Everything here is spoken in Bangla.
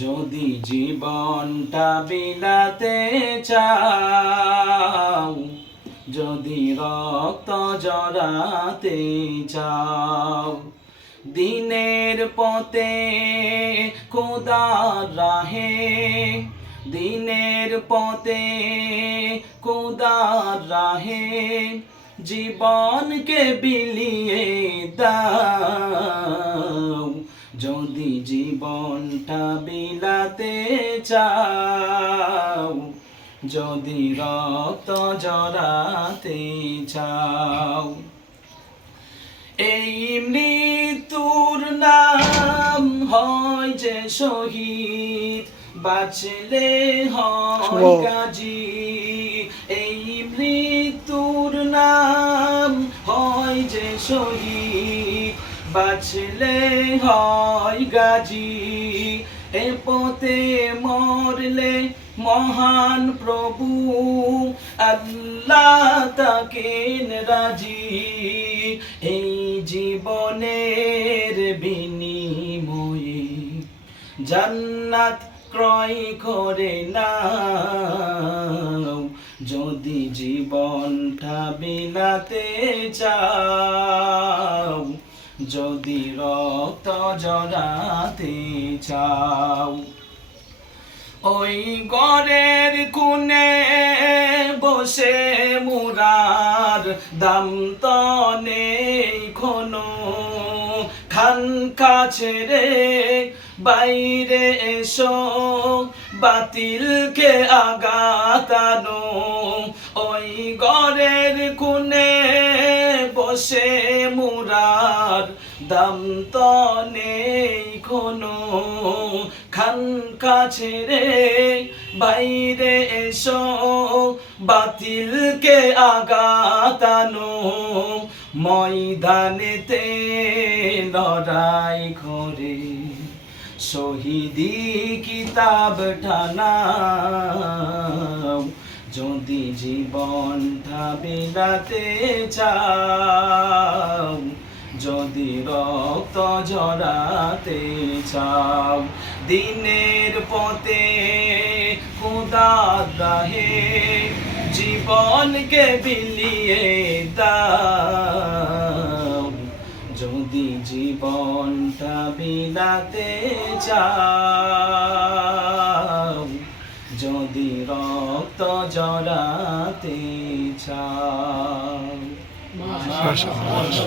যদি জীবনটা বিলাতে চাও, যদি রক্ত জড়াতে চাও, দিনের পথে খোদার রাহে, দিনের পথে খোদার রাহে জীবনকে বিলিয়ে দাও। যদি জীবনটা বিলাতে চাও, যদি রক্ত জড়াতে চাও, এই মৃত্যুর নাম হয় যে শহীদ, বাঁচলে হয় গাজী। এই মৃত্যুর নাম হয় যে শহীদ, বাঁচলে হয় গাজী। এ পথে মরলে মহান প্রভু আল্লাহ তাকেন রাজি। এই জীবনের বিনিময়ে জান্নাত ক্রয় করে নাও। যদি জীবনটা বিলাতে চাও, যদি রক্ত জড়াতে চাও, ওই ঘরের কোণে বসে মুরার দাম তো নেই কোনো। খানকা ছেড়ে বাইরে এসো, বাতিলকে আগাতানো। ওই ঘরের কোণে বসে মুরার দাম তো নেই কোনো। খানকা ছেড়ে বাইরে এসো, বাতিলকে আগাতানো। ময়দানেতে লড়াই করে শহীদি কিতাব টানাও। যদি জীবনটা বিলাতে চাও, যদি রক্ত জড়াতে চাও, দিনের পথে খোদার রাহে জীবনকে বিলিয়ে দাও। যদি জীবনটা বিলাতে চাও, যদি রক্ত জড়াতে চাও।